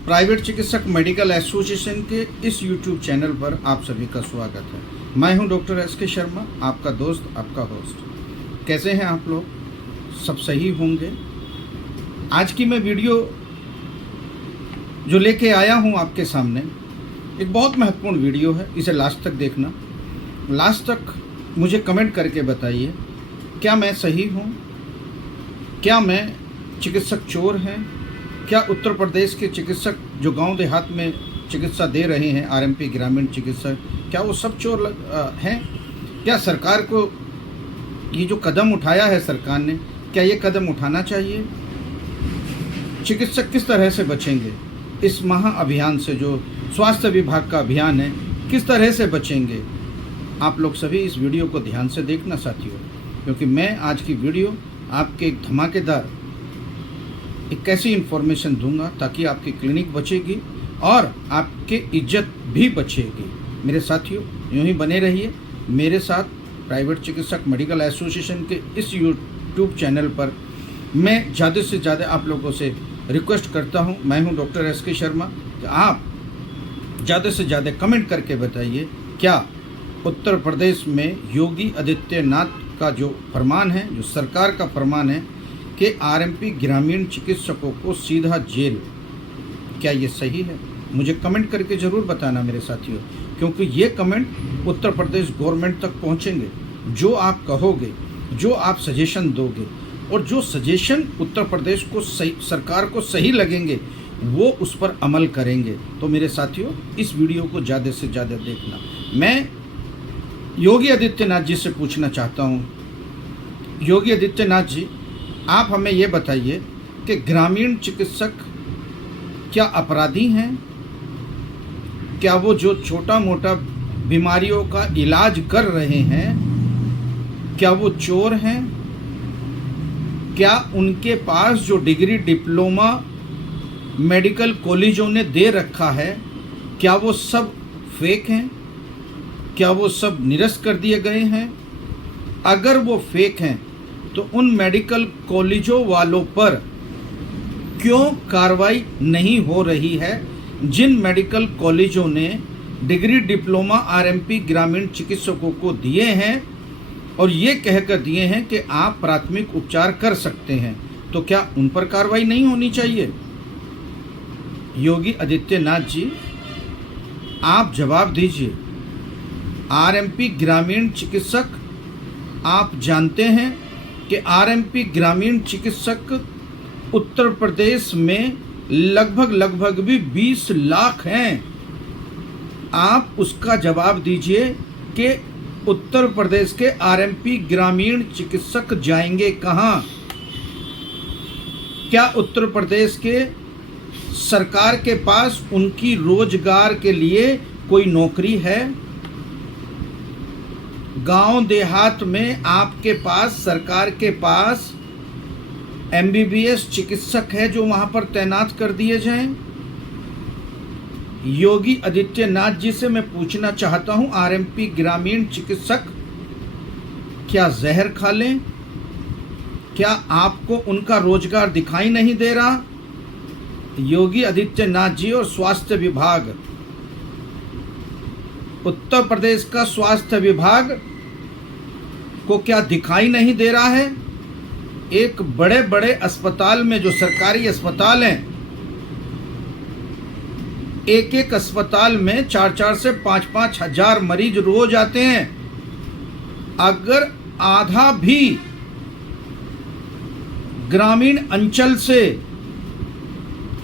Private चिकित्सक medical association के इस YouTube चैनल पर आप सभी का स्वागत है। मैं हूं डॉक्टर एस.के. शर्मा, आपका दोस्त, आपका होस्ट। कैसे हैं आप लोग? सब सही होंगे। आज की मैं वीडियो जो लेके आया हूं आपके सामने एक बहुत महत्वपूर्ण वीडियो है। इसे लास्ट तक देखना। लास्ट तक मुझे कमेंट करके बताइए, क्या मैं सही हूं? क्या मैं चिकित्सक चोर हैं? क्या उत्तर प्रदेश के चिकित्सक जो गांव देहात में चिकित्सा दे रहे हैं, आरएमपी ग्रामीण चिकित्सक, क्या वो सब चोर हैं? क्या सरकार को ये जो कदम उठाया है सरकार ने, क्या ये कदम उठाना चाहिए? चिकित्सक किस तरह से बचेंगे इस महाअभियान से, जो स्वास्थ्य विभाग का अभियान है, किस तरह से बचेंगे? आप लोग सभी इस वीडियो को ध्यान से देखना साथियों, क्योंकि मैं आज की वीडियो आपके एक धमाकेदार एक ऐसी इन्फॉर्मेशन दूंगा ताकि आपकी क्लिनिक बचेगी और आपकी इज्जत भी बचेगी। मेरे साथियों, यूँ ही बने रहिए मेरे साथ। प्राइवेट चिकित्सक मेडिकल एसोसिएशन के इस यूट्यूब चैनल पर मैं ज़्यादा से ज़्यादा आप लोगों से रिक्वेस्ट करता हूं, मैं हूं डॉक्टर एस.के. शर्मा, कि आप ज़्यादा से ज़्यादा कमेंट करके बताइए, क्या उत्तर प्रदेश में योगी आदित्यनाथ का जो फरमान है, जो सरकार का फरमान है कि आरएमपी ग्रामीण चिकित्सकों को सीधा जेल, क्या ये सही है? मुझे कमेंट करके ज़रूर बताना मेरे साथियों, क्योंकि ये कमेंट उत्तर प्रदेश गवर्नमेंट तक पहुंचेंगे। जो आप कहोगे, जो आप सजेशन दोगे और जो सजेशन उत्तर प्रदेश को सही, सरकार को सही लगेंगे, वो उस पर अमल करेंगे। तो मेरे साथियों, इस वीडियो को ज़्यादा से ज़्यादा देखना। मैं योगी आदित्यनाथ जी से पूछना चाहता हूँ, योगी आदित्यनाथ जी, आप हमें ये बताइए कि ग्रामीण चिकित्सक क्या अपराधी हैं? क्या वो जो छोटा मोटा बीमारियों का इलाज कर रहे हैं, क्या वो चोर हैं? क्या उनके पास जो डिग्री डिप्लोमा मेडिकल कॉलेजों ने दे रखा है, क्या वो सब फेक हैं? क्या वो सब निरस्त कर दिए गए हैं? अगर वो फेक हैं तो उन मेडिकल कॉलेजों वालों पर क्यों कार्रवाई नहीं हो रही है, जिन मेडिकल कॉलेजों ने डिग्री डिप्लोमा आरएमपी ग्रामीण चिकित्सकों को दिए हैं और ये कहकर दिए हैं कि आप प्राथमिक उपचार कर सकते हैं? तो क्या उन पर कार्रवाई नहीं होनी चाहिए? योगी आदित्यनाथ जी, आप जवाब दीजिए। आरएमपी ग्रामीण चिकित्सक, आप जानते हैं कि आरएमपी ग्रामीण चिकित्सक उत्तर प्रदेश में लगभग भी 20 लाख हैं। आप उसका जवाब दीजिए कि उत्तर प्रदेश के आरएमपी ग्रामीण चिकित्सक जाएंगे कहाँ? क्या उत्तर प्रदेश के सरकार के पास उनकी रोजगार के लिए कोई नौकरी है? गांव देहात में आपके पास, सरकार के पास एमबीबीएस चिकित्सक है जो वहां पर तैनात कर दिए जाएं? योगी आदित्यनाथ जी से मैं पूछना चाहता हूं, आरएमपी ग्रामीण चिकित्सक क्या जहर खा लें? क्या आपको उनका रोजगार दिखाई नहीं दे रहा? योगी आदित्यनाथ जी और स्वास्थ्य विभाग, उत्तर प्रदेश का स्वास्थ्य विभाग को क्या दिखाई नहीं दे रहा है? एक बड़े बड़े अस्पताल में, जो सरकारी अस्पताल हैं, एक एक अस्पताल में 4-4 से 5-5 हजार मरीज रोज आते हैं। अगर आधा भी ग्रामीण अंचल से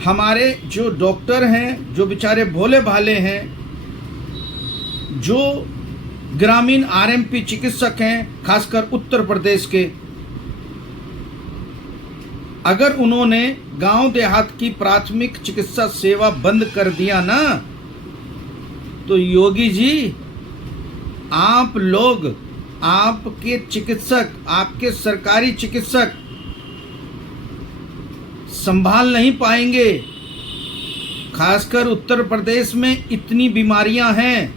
हमारे जो डॉक्टर हैं, जो बेचारे भोले भाले हैं, जो ग्रामीण आरएमपी चिकित्सक हैं, खासकर उत्तर प्रदेश के, अगर उन्होंने गांव देहात की प्राथमिक चिकित्सा सेवा बंद कर दिया ना, तो योगी जी, आप लोग, आपके चिकित्सक, आपके सरकारी चिकित्सक संभाल नहीं पाएंगे। खासकर उत्तर प्रदेश में इतनी बीमारियां हैं,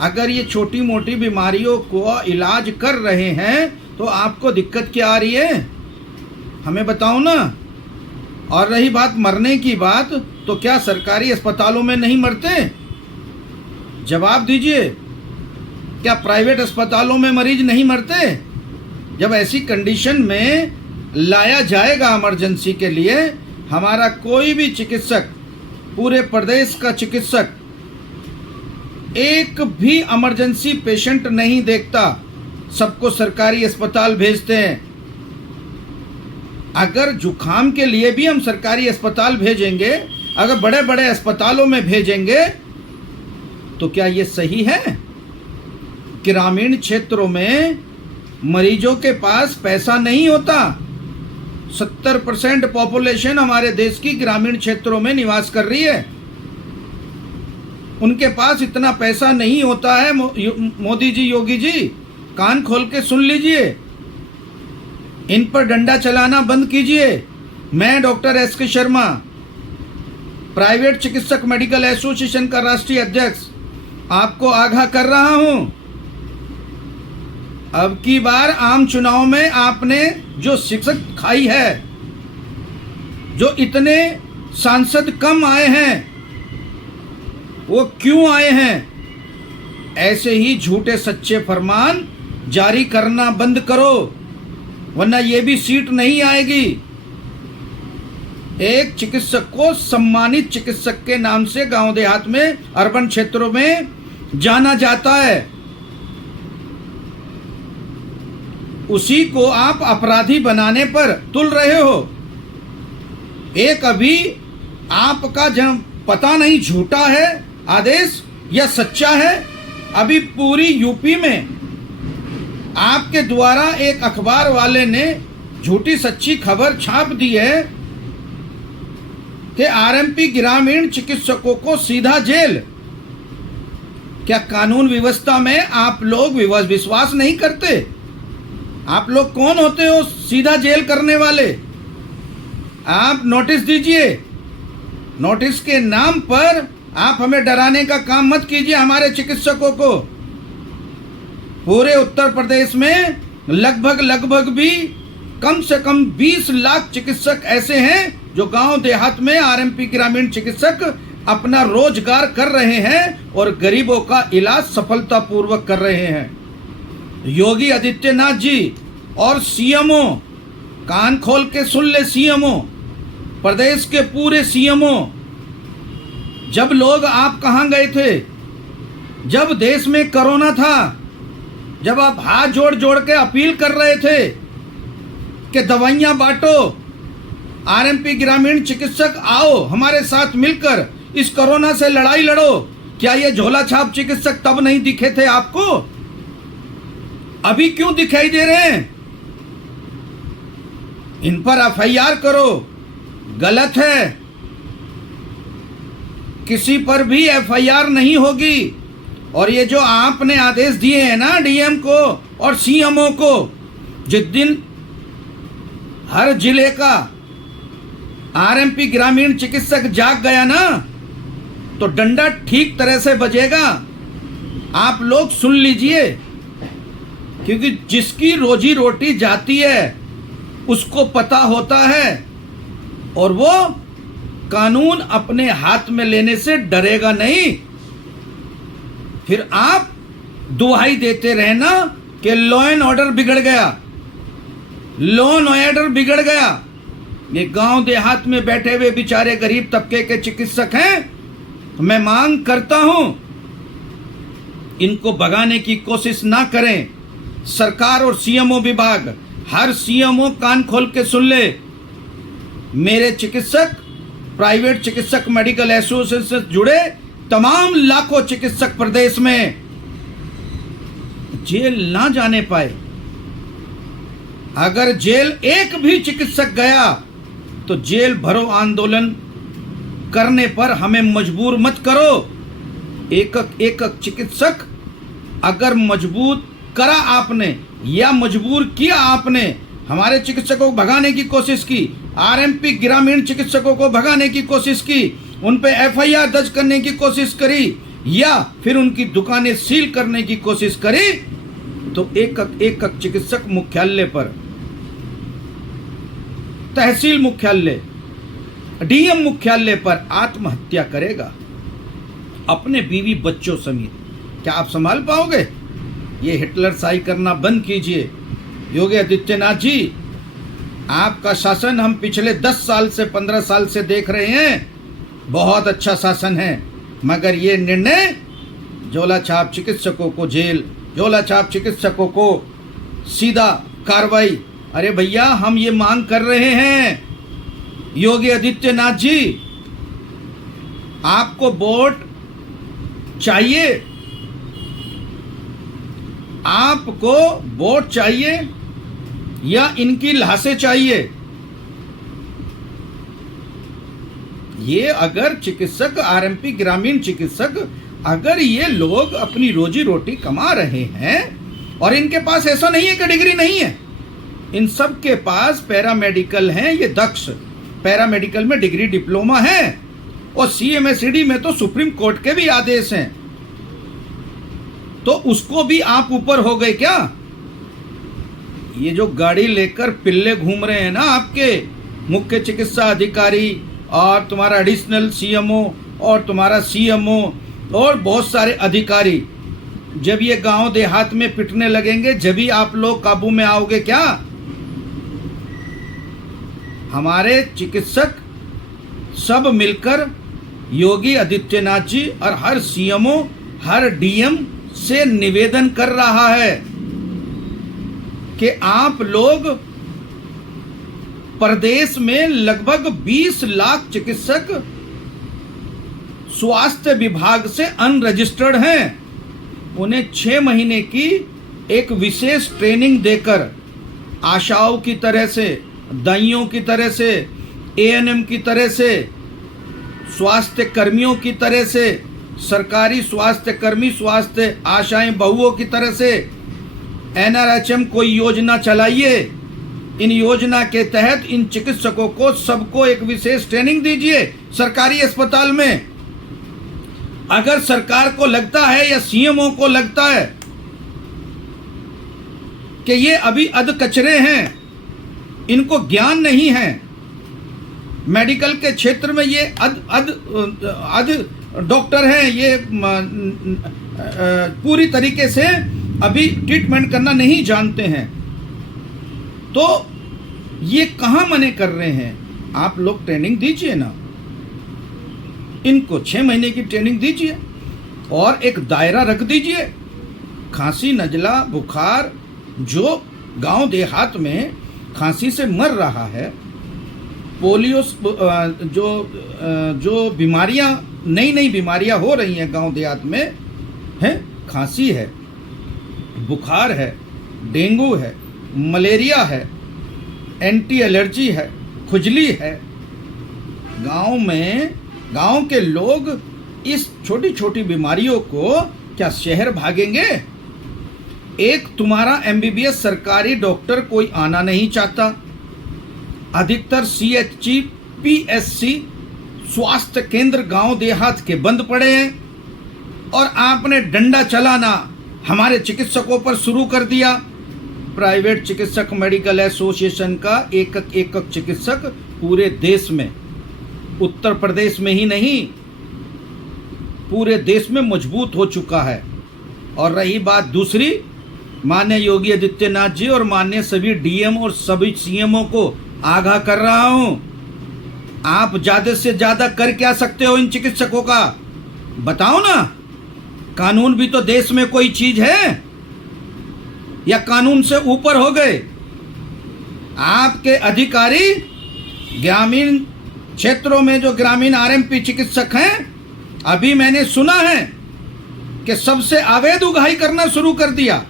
अगर ये छोटी मोटी बीमारियों को इलाज कर रहे हैं तो आपको दिक्कत क्या आ रही है, हमें बताओ ना। और रही बात मरने की बात, तो क्या सरकारी अस्पतालों में नहीं मरते? जवाब दीजिए, क्या प्राइवेट अस्पतालों में मरीज नहीं मरते? जब ऐसी कंडीशन में लाया जाएगा इमरजेंसी के लिए, हमारा कोई भी चिकित्सक, पूरे प्रदेश का चिकित्सक एक भी इमरजेंसी पेशेंट नहीं देखता, सबको सरकारी अस्पताल भेजते हैं। अगर जुखाम के लिए भी हम सरकारी अस्पताल भेजेंगे, अगर बड़े बड़े अस्पतालों में भेजेंगे, तो क्या ये सही है? ग्रामीण क्षेत्रों में मरीजों के पास पैसा नहीं होता। 70% पॉपुलेशन हमारे देश की ग्रामीण क्षेत्रों में निवास कर रही है। उनके पास इतना पैसा नहीं होता है। मोदी जी, योगी जी, कान खोल के सुन लीजिए, इन पर डंडा चलाना बंद कीजिए। मैं डॉक्टर एस.के. शर्मा, प्राइवेट चिकित्सक मेडिकल एसोसिएशन का राष्ट्रीय अध्यक्ष, आपको आगाह कर रहा हूं, अब की बार आम चुनाव में आपने जो शिक्षक खाई है, जो इतने सांसद कम आए हैं, वो क्यों आए हैं? ऐसे ही झूठे सच्चे फरमान जारी करना बंद करो, वरना ये भी सीट नहीं आएगी। एक चिकित्सक को सम्मानित चिकित्सक के नाम से गांव देहात में, अर्बन क्षेत्रों में जाना जाता है। उसी को आप अपराधी बनाने पर तुल रहे हो। एक अभी आपका जब पता नहीं झूठा है आदेश या सच्चा है, अभी पूरी यूपी में आपके द्वारा एक अखबार वाले ने झूठी सच्ची खबर छाप दी है कि आरएमपी ग्रामीण चिकित्सकों को सीधा जेल। क्या कानून व्यवस्था में आप लोग विश्वास नहीं करते? आप लोग कौन होते हो सीधा जेल करने वाले? आप नोटिस दीजिए, नोटिस के नाम पर आप हमें डराने का काम मत कीजिए। हमारे चिकित्सकों को पूरे उत्तर प्रदेश में लगभग भी कम से कम 20 लाख चिकित्सक ऐसे हैं जो गांव देहात में आरएमपी ग्रामीण चिकित्सक अपना रोजगार कर रहे हैं और गरीबों का इलाज सफलतापूर्वक कर रहे हैं। योगी आदित्यनाथ जी और सीएमओ, कान खोल के सुन ले सीएमओ, प्रदेश के पूरे सीएमओ, जब लोग आप कहां गए थे? जब देश में कोरोना था, जब आप हाथ जोड़ जोड़ के अपील कर रहे थे कि दवाइयां बांटो, आरएमपी ग्रामीण चिकित्सक आओ हमारे साथ मिलकर इस कोरोना से लड़ाई लड़ो, क्या ये झोला छाप चिकित्सक तब नहीं दिखे थे आपको? अभी क्यों दिखाई दे रहे हैं? इन पर एफआईआर करो, गलत है। किसी पर भी एफआईआर नहीं होगी। और ये जो आपने आदेश दिए हैं ना डीएम को और सीएमओ को, जिस दिन हर जिले का आरएमपी ग्रामीण चिकित्सक जाग गया ना, तो डंडा ठीक तरह से बजेगा। आप लोग सुन लीजिए, क्योंकि जिसकी रोजी रोटी जाती है उसको पता होता है और वो कानून अपने हाथ में लेने से डरेगा नहीं। फिर आप दुहाई देते रहना कि लॉ एंड ऑर्डर बिगड़ गया, लॉ एंड ऑर्डर बिगड़ गया। ये गांव देहात में बैठे हुए बेचारे गरीब तबके के चिकित्सक हैं, मैं मांग करता हूं इनको भगाने की कोशिश ना करें। सरकार और सीएमओ विभाग, हर सीएमओ कान खोल के सुन ले, मेरे चिकित्सक, प्राइवेट चिकित्सक मेडिकल एसोसिएशन से जुड़े तमाम लाखों चिकित्सक प्रदेश में जेल ना जाने पाए। अगर जेल एक भी चिकित्सक गया तो जेल भरो आंदोलन करने पर हमें मजबूर मत करो। एक एक चिकित्सक अगर मजबूर करा आपने या मजबूर किया आपने, हमारे चिकित्सकों को भगाने की कोशिश की, आरएमपी ग्रामीण चिकित्सकों को भगाने की कोशिश की, उन पे एफआईआर दर्ज करने की कोशिश करी या फिर उनकी दुकानें सील करने की कोशिश करी, तो एक चिकित्सक मुख्यालय पर, तहसील मुख्यालय, डीएम मुख्यालय पर आत्महत्या करेगा अपने बीवी बच्चों समेत। क्या आप संभाल पाओगे? ये हिटलर शाही करना बंद कीजिए। योगी आदित्यनाथ जी, आपका शासन हम पिछले 10 साल से 15 साल से देख रहे हैं, बहुत अच्छा शासन है, मगर ये निर्णय झोला छाप चिकित्सकों को जेल, झोला छाप चिकित्सकों को सीधा कार्रवाई। अरे भैया, हम ये मांग कर रहे हैं योगी आदित्यनाथ जी, आपको वोट चाहिए, आपको वोट चाहिए या इनकी लाशें चाहिए? ये अगर चिकित्सक, आरएमपी ग्रामीण चिकित्सक, अगर ये लोग अपनी रोजी रोटी कमा रहे हैं और इनके पास ऐसा नहीं है कि डिग्री नहीं है, इन सब के पास पैरामेडिकल हैं, ये दक्ष पैरामेडिकल में डिग्री डिप्लोमा है, और सीएमएसईडी में तो सुप्रीम कोर्ट के भी आदेश हैं, तो उसको भी आप ऊपर हो गए क्या? ये जो गाड़ी लेकर पिल्ले घूम रहे हैं ना आपके मुख्य चिकित्सा अधिकारी और तुम्हारा एडिशनल सीएमओ और तुम्हारा सीएमओ और बहुत सारे अधिकारी, जब ये गांव देहात में पिटने लगेंगे जब ही आप लोग काबू में आओगे क्या? हमारे चिकित्सक सब मिलकर योगी आदित्यनाथ जी और हर सीएमओ, हर डीएम से निवेदन कर रहा है कि आप लोग प्रदेश में लगभग 20 लाख चिकित्सक स्वास्थ्य विभाग से अनरजिस्टर्ड हैं, उन्हें 6 महीने की एक विशेष ट्रेनिंग देकर आशाओं की तरह से, दाइयों की तरह से, एएनएम की तरह से, स्वास्थ्य कर्मियों की तरह से, सरकारी स्वास्थ्य कर्मी, स्वास्थ्य आशाएं बहुओं की तरह से एनआरएचएम कोई योजना चलाइए। इन योजना के तहत इन चिकित्सकों को सबको एक विशेष ट्रेनिंग दीजिए सरकारी अस्पताल में। अगर सरकार को लगता है या सीएमओ को लगता है कि ये अभी अध कचरे हैं, इनको ज्ञान नहीं है मेडिकल के क्षेत्र में, ये अध डॉक्टर हैं, ये पूरी तरीके से अभी ट्रीटमेंट करना नहीं जानते हैं, तो ये कहाँ मने कर रहे हैं? आप लोग ट्रेनिंग दीजिए ना, इनको 6 महीने की ट्रेनिंग दीजिए और एक दायरा रख दीजिए। खांसी, नजला, बुखार, जो गांव देहात में खांसी से मर रहा है, पोलियो, जो बीमारियां, नई बीमारियां हो रही हैं गांव देहात में, हैं, खांसी है, बुखार है, डेंगू है, मलेरिया है, एंटी एलर्जी है, खुजली है। गांव के लोग इस छोटी छोटी बीमारियों को क्या शहर भागेंगे? एक तुम्हारा एमबीबीएस सरकारी डॉक्टर कोई आना नहीं चाहता। अधिकतर सीएचसी, पीएससी स्वास्थ्य केंद्र गांव देहात के बंद पड़े हैं और आपने डंडा चलाना हमारे चिकित्सकों पर शुरू कर दिया। प्राइवेट चिकित्सक मेडिकल एसोसिएशन का एक चिकित्सक पूरे देश में, उत्तर प्रदेश में ही नहीं पूरे देश में मजबूत हो चुका है। और रही बात दूसरी, माननीय योगी आदित्यनाथ जी और माननीय सभी डीएम और सभी सीएमओ को आगाह कर रहा हूं, आप ज्यादा से ज्यादा कर क्या सकते हो इन चिकित्सकों का? बताओ ना। कानून भी तो देश में कोई चीज है या कानून से ऊपर हो गए? आपके अधिकारी ग्रामीण क्षेत्रों में, जो ग्रामीण आरएमपी चिकित्सक हैं, अभी मैंने सुना है कि सबसे अवैध उगाही करना शुरू कर दिया,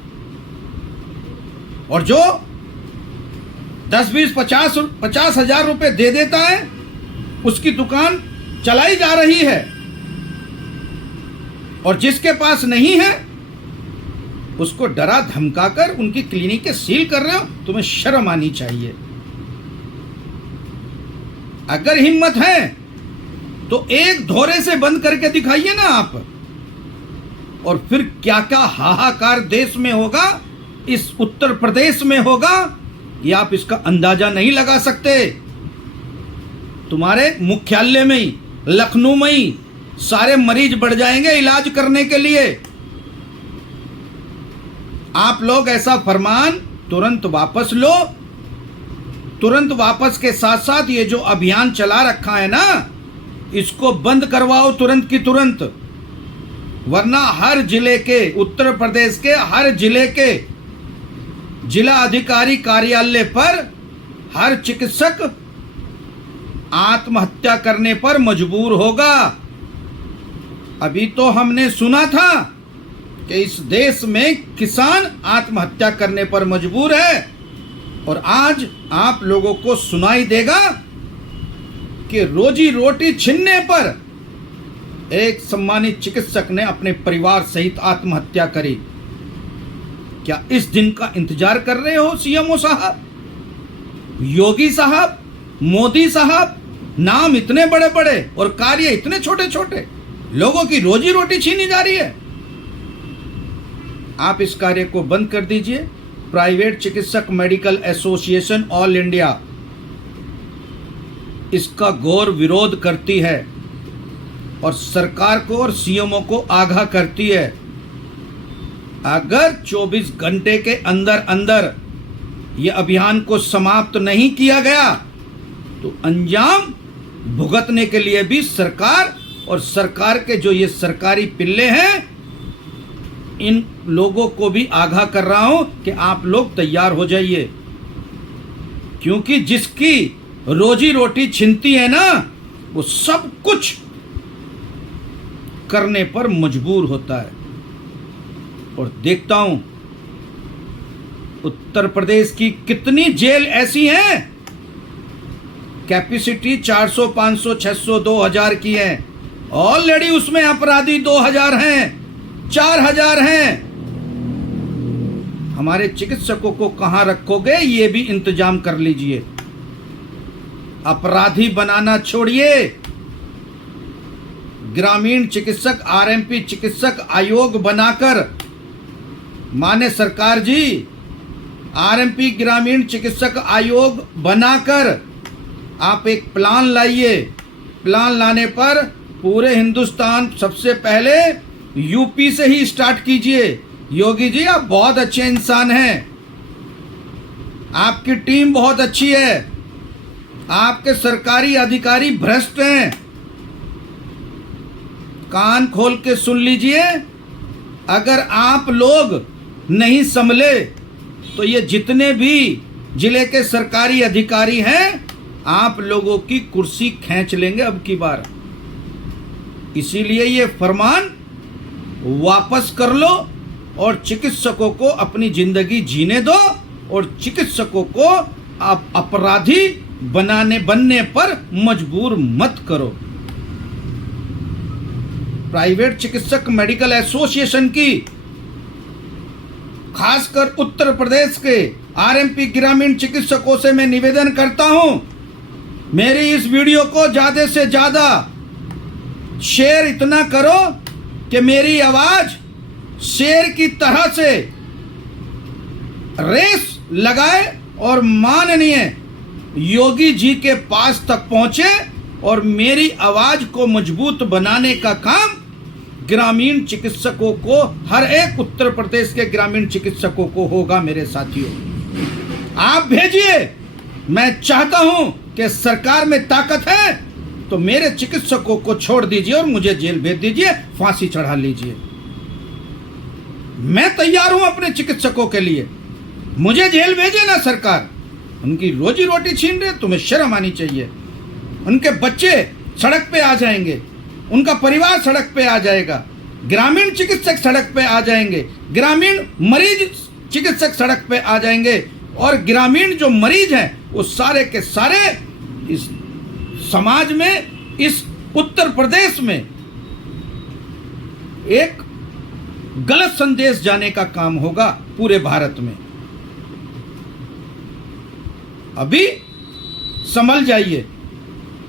और जो 10, 20, 50 हजार रुपए दे देता है उसकी दुकान चलाई जा रही है, और जिसके पास नहीं है उसको डरा धमकाकर उनकी क्लिनिक सील कर रहे हो। तुम्हें शर्म आनी चाहिए। अगर हिम्मत है तो एक धोरे से बंद करके दिखाइए ना आप, और फिर क्या क्या हाहाकार देश में होगा, इस उत्तर प्रदेश में होगा, ये आप इसका अंदाजा नहीं लगा सकते। तुम्हारे मुख्यालय में ही, लखनऊ में ही सारे मरीज बढ़ जाएंगे इलाज करने के लिए। आप लोग ऐसा फरमान तुरंत वापस लो। तुरंत वापस के साथ साथ ये जो अभियान चला रखा है ना, इसको बंद करवाओ तुरंत की तुरंत। वरना हर जिले के, उत्तर प्रदेश के हर जिले के जिला अधिकारी कार्यालय पर हर चिकित्सक आत्महत्या करने पर मजबूर होगा। अभी तो हमने सुना था कि इस देश में किसान आत्महत्या करने पर मजबूर है, और आज आप लोगों को सुनाई देगा कि रोजी रोटी छीनने पर एक सम्मानित चिकित्सक ने अपने परिवार सहित आत्महत्या करी। क्या इस दिन का इंतजार कर रहे हो सीएमओ साहब, योगी साहब, मोदी साहब? नाम इतने बड़े बड़े और कार्य इतने छोटे छोटे, लोगों की रोजी रोटी छीनी जा रही है। आप इस कार्य को बंद कर दीजिए। प्राइवेट चिकित्सक मेडिकल एसोसिएशन ऑल इंडिया इसका घोर विरोध करती है और सरकार को और सीएमओ को आगाह करती है। अगर 24 घंटे के अंदर अंदर यह अभियान को समाप्त नहीं किया गया तो अंजाम भुगतने के लिए भी सरकार और सरकार के जो ये सरकारी पिल्ले हैं, इन लोगों को भी आगाह कर रहा हूं कि आप लोग तैयार हो जाइए, क्योंकि जिसकी रोजी रोटी छिनती है ना, वो सब कुछ करने पर मजबूर होता है। और देखता हूं उत्तर प्रदेश की कितनी जेल ऐसी हैं, कैपेसिटी 400, 500, 600, 2000 की है, ऑलरेडी उसमें अपराधी 2000 हैं, 4000 हैं। हमारे चिकित्सकों को कहां रखोगे, ये भी इंतजाम कर लीजिए। अपराधी बनाना छोड़िए। ग्रामीण चिकित्सक, आरएमपी चिकित्सक आयोग बनाकर, माने सरकार जी, आरएमपी ग्रामीण चिकित्सक आयोग बनाकर आप एक प्लान लाइए। प्लान लाने पर पूरे हिंदुस्तान, सबसे पहले यूपी से ही स्टार्ट कीजिए। योगी जी, आप बहुत अच्छे इंसान हैं, आपकी टीम बहुत अच्छी है, आपके सरकारी अधिकारी भ्रष्ट हैं। कान खोल के सुन लीजिए, अगर आप लोग नहीं संभले तो ये जितने भी जिले के सरकारी अधिकारी हैं, आप लोगों की कुर्सी खींच लेंगे अब की बार। इसीलिए ये फरमान वापस कर लो और चिकित्सकों को अपनी जिंदगी जीने दो, और चिकित्सकों को आप अपराधी बनने पर मजबूर मत करो। प्राइवेट चिकित्सक मेडिकल एसोसिएशन की, खासकर उत्तर प्रदेश के आरएमपी ग्रामीण चिकित्सकों से मैं निवेदन करता हूं, मेरी इस वीडियो को ज्यादा से ज्यादा शेयर इतना करो कि मेरी आवाज शेर की तरह से रेस लगाए और माननीय योगी जी के पास तक पहुंचे, और मेरी आवाज को मजबूत बनाने का काम ग्रामीण चिकित्सकों को, हर एक उत्तर प्रदेश के ग्रामीण चिकित्सकों को होगा। मेरे साथियों, आप भेजिए। मैं चाहता हूं कि सरकार में ताकत है तो मेरे चिकित्सकों को छोड़ दीजिए और मुझे जेल भेज दीजिए, फांसी चढ़ा लीजिए। मैं तैयार हूं अपने चिकित्सकों के लिए। मुझे जेल भेजे ना सरकार, उनकी रोजी रोटी छीन रहे, तुम्हें शर्म आनी चाहिए। उनके बच्चे सड़क पे आ जाएंगे, उनका परिवार सड़क पे आ जाएगा, ग्रामीण चिकित्सक सड़क पे आ जाएंगे, ग्रामीण मरीज चिकित्सक सड़क पे आ जाएंगे, और ग्रामीण जो मरीज हैं वो सारे के सारे इस समाज में, इस उत्तर प्रदेश में एक गलत संदेश जाने का काम होगा पूरे भारत में। अभी संभल जाइए,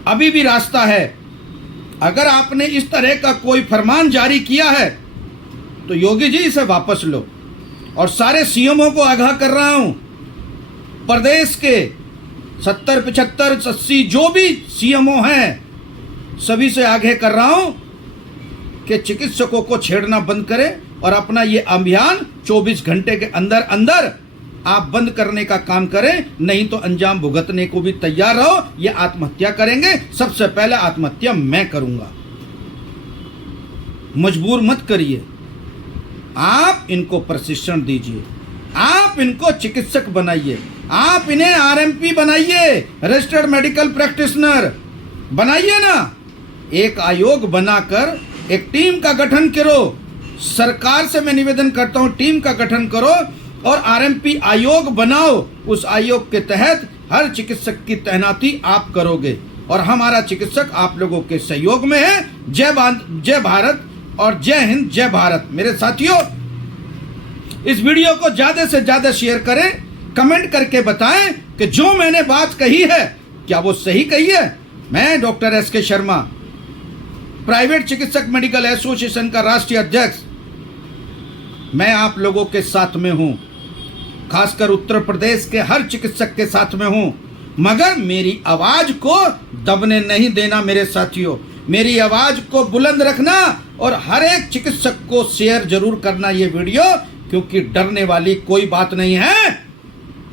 अभी भी रास्ता है। अगर आपने इस तरह का कोई फरमान जारी किया है तो योगी जी इसे वापस लो। और सारे सीएमओ को आगाह कर रहा हूं, प्रदेश के 70, 75, 80 जो भी सीएमओ हैं, सभी से आग्रह कर रहा हूं कि चिकित्सकों को छेड़ना बंद करें और अपना ये अभियान 24 घंटे के अंदर अंदर आप बंद करने का काम करें, नहीं तो अंजाम भुगतने को भी तैयार रहो। ये आत्महत्या करेंगे, सबसे पहले आत्महत्या मैं करूंगा। मजबूर मत करिए, आप इनको प्रशिक्षण दीजिए, आप इनको चिकित्सक बनाइए, आप इन्हें आरएमपी बनाइए, रजिस्टर्ड मेडिकल प्रैक्टिशनर बनाइए ना। एक आयोग बनाकर एक टीम का गठन करो। सरकार से मैं निवेदन करता हूं, टीम का गठन करो और आरएमपी आयोग बनाओ। उस आयोग के तहत हर चिकित्सक की तैनाती आप करोगे और हमारा चिकित्सक आप लोगों के सहयोग में है। जय भारत और जय हिंद, जय भारत। मेरे साथियों, इस वीडियो को ज्यादा से ज्यादा शेयर करें, कमेंट करके बताएं कि जो मैंने बात कही है क्या वो सही कही है। मैं डॉक्टर एस.के. शर्मा, प्राइवेट चिकित्सक मेडिकल एसोसिएशन का राष्ट्रीय अध्यक्ष, मैं आप लोगों के साथ में हूं, खासकर उत्तर प्रदेश के हर चिकित्सक के साथ में हूं। मगर मेरी आवाज को दबने नहीं देना मेरे साथियों, मेरी आवाज को बुलंद रखना और हर एक चिकित्सक को शेयर जरूर करना ये वीडियो, क्योंकि डरने वाली कोई बात नहीं है।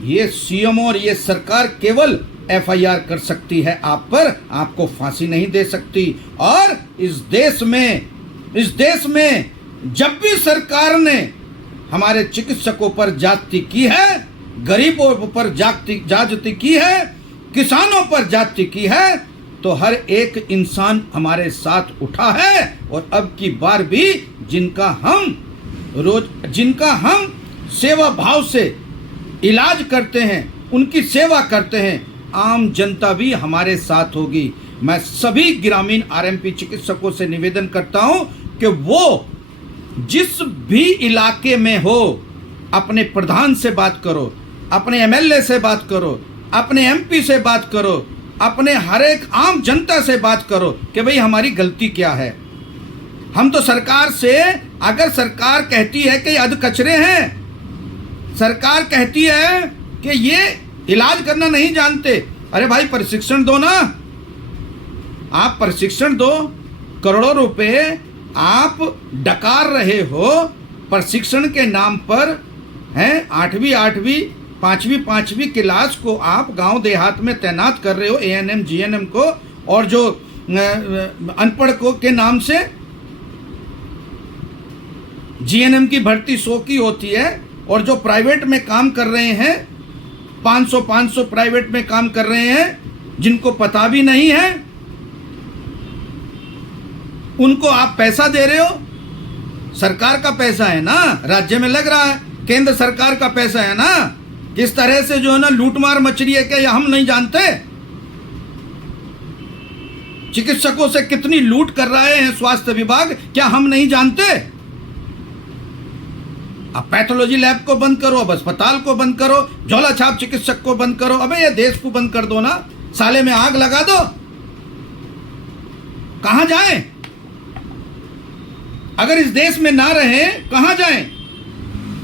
ये सीएम और ये सरकार केवल एफआईआर कर सकती है आप पर, आपको फांसी नहीं दे सकती। और इस देश में जब भी सरकार ने हमारे चिकित्सकों पर ज्यादती की है, गरीबों पर ज्यादती की है, किसानों पर ज्यादती की है, तो हर एक इंसान हमारे साथ उठा है। और अब की बार भी जिनका हम सेवा भाव से इलाज करते हैं, उनकी सेवा करते हैं, आम जनता भी हमारे साथ होगी। मैं सभी ग्रामीण आरएमपी चिकित्सकों से निवेदन करता हूं कि वो जिस भी इलाके में हो, अपने प्रधान से बात करो, अपने एमएलए से बात करो, अपने एमपी से बात करो, अपने हर एक आम जनता से बात करो कि भाई हमारी गलती क्या है। हम तो सरकार से, अगर सरकार कहती है कि अधकचरे हैं, सरकार कहती है कि ये इलाज करना नहीं जानते, अरे भाई प्रशिक्षण दो ना, आप प्रशिक्षण दो। करोड़ों रुपए आप डकार रहे हो प्रशिक्षण के नाम पर, हैं 8वीं 5वीं क्लास को आप गांव देहात में तैनात कर रहे हो, एएनएम जीएनएम को, और जो अनपढ़ को के नाम से जीएनएम की भर्ती 100 की होती है, और जो प्राइवेट में काम कर रहे हैं 500 प्राइवेट में काम कर रहे हैं, जिनको पता भी नहीं है, उनको आप पैसा दे रहे हो। सरकार का पैसा है ना, राज्य में लग रहा है, केंद्र सरकार का पैसा है ना। किस तरह से जो है ना लूटमार मच रही है, क्या हम नहीं जानते? चिकित्सकों से कितनी लूट कर रहे हैं स्वास्थ्य विभाग, क्या हम नहीं जानते? अब पैथोलॉजी लैब को बंद करो, अब अस्पताल को बंद करो, झोला छाप चिकित्सक को बंद करो, अबे ये देश को बंद कर दो ना, साले में आग लगा दो। कहां जाएं? अगर इस देश में ना रहे कहां जाएं?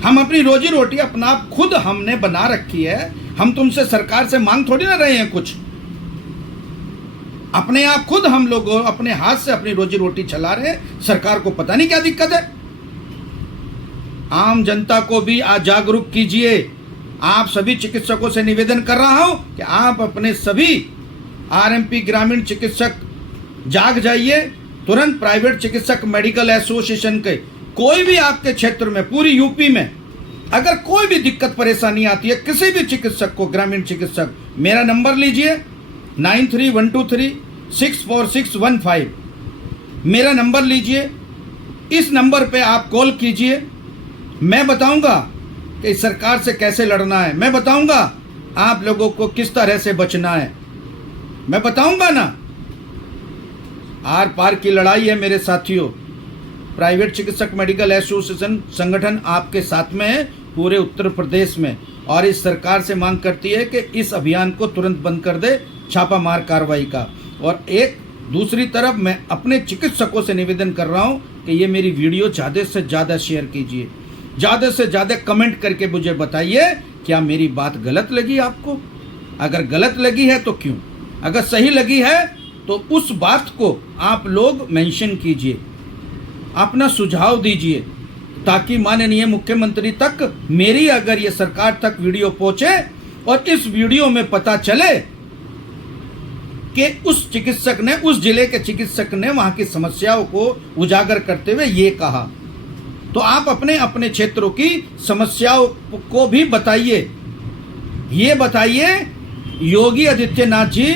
हम अपनी रोजी रोटी अपना आप खुद हमने बना रखी है, हम तुमसे सरकार से मांग थोड़ी ना रहे हैं कुछ। अपने आप खुद हम लोग अपने हाथ से अपनी रोजी रोटी चला रहे हैं, सरकार को पता नहीं क्या दिक्कत है। आम जनता को भी आज जागरूक कीजिए। आप सभी चिकित्सकों से निवेदन कर रहा हूं कि आप अपने सभी आरएमपी ग्रामीण चिकित्सक जाग जाइए। तुरंत प्राइवेट चिकित्सक मेडिकल एसोसिएशन के कोई भी आपके क्षेत्र में, पूरी यूपी में अगर कोई भी दिक्कत परेशानी आती है, किसी भी चिकित्सक को, ग्रामीण चिकित्सक, मेरा नंबर लीजिए 9312364615। मेरा नंबर लीजिए, इस नंबर पे आप कॉल कीजिए। मैं बताऊंगा कि सरकार से कैसे लड़ना है, मैं बताऊंगा आप लोगों को किस तरह से बचना है, मैं बताऊंगा ना। आर पार की लड़ाई है मेरे साथियों। प्राइवेट चिकित्सक मेडिकल एसोसिएशन संगठन आपके साथ में है पूरे उत्तर प्रदेश में, और इस सरकार से मांग करती है कि इस अभियान को तुरंत बंद कर दे, छापामार कार्रवाई का। और एक दूसरी तरफ मैं अपने चिकित्सकों से निवेदन कर रहा हूं कि ये मेरी वीडियो ज़्यादा से ज़्यादा शेयर कीजिए, ज़्यादा से ज़्यादा कमेंट करके मुझे बताइए क्या मेरी बात गलत लगी आपको, अगर गलत लगी है तो क्यों, अगर सही लगी है तो उस बात को आप लोग मेंशन कीजिए, अपना सुझाव दीजिए, ताकि माननीय मुख्यमंत्री तक मेरी अगर ये सरकार तक वीडियो पहुंचे और इस वीडियो में पता चले कि उस चिकित्सक ने, उस जिले के चिकित्सक ने वहां की समस्याओं को उजागर करते हुए ये कहा। तो आप अपने अपने क्षेत्रों की समस्याओं को भी बताइए। ये बताइए योगी आदित्यनाथ जी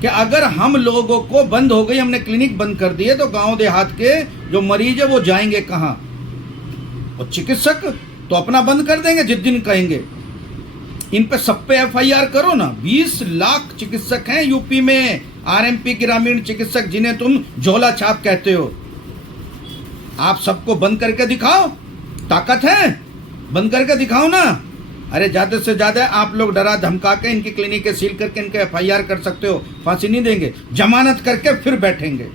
कि अगर हम लोगों को बंद हो गई, हमने क्लिनिक बंद कर दिए, तो गांव देहात के जो मरीज है वो जाएंगे कहां? और चिकित्सक तो अपना बंद कर देंगे जिस दिन कहेंगे। इन पे सब पे FIR करो ना। 20 लाख चिकित्सक हैं यूपी में, RMP ग्रामीण चिकित्सक, जिन्हें तुम झोला छाप कहते हो। आप सबको बंद करके दिखाओ, ताकत है, बंद करके दिखाओ ना। अरे ज्यादा से ज्यादा आप लोग डरा धमका के इनकी क्लिनिकें सील करके इनके FIR कर सकते हो, फांसी नहीं देंगे। जमानत करके फिर बैठेंगे,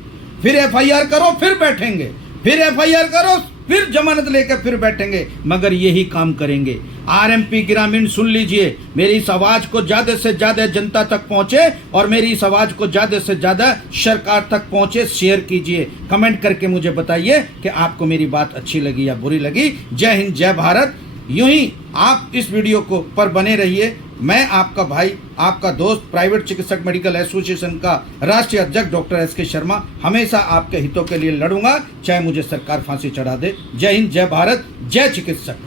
फिर FIR करो फिर बैठेंगे, फिर FIR करो फिर जमानत लेकर फिर बैठेंगे, मगर यही काम करेंगे। RMP ग्रामीण सुन लीजिए, मेरी इस आवाज को ज्यादा से ज्यादा जनता तक पहुंचे और मेरी इस आवाज को ज्यादा से ज्यादा सरकार तक पहुंचे। शेयर कीजिए, कमेंट करके मुझे बताइए कि आपको मेरी बात अच्छी लगी या बुरी लगी। जय हिंद, जय भारत। यूं ही आप इस वीडियो को पर बने रहिए। मैं आपका भाई, आपका दोस्त, प्राइवेट चिकित्सक मेडिकल एसोसिएशन का राष्ट्रीय अध्यक्ष डॉक्टर SK शर्मा हमेशा आपके हितों के लिए लड़ूंगा, चाहे मुझे सरकार फांसी चढ़ा दे। जय हिंद, जय भारत, जय चिकित्सक।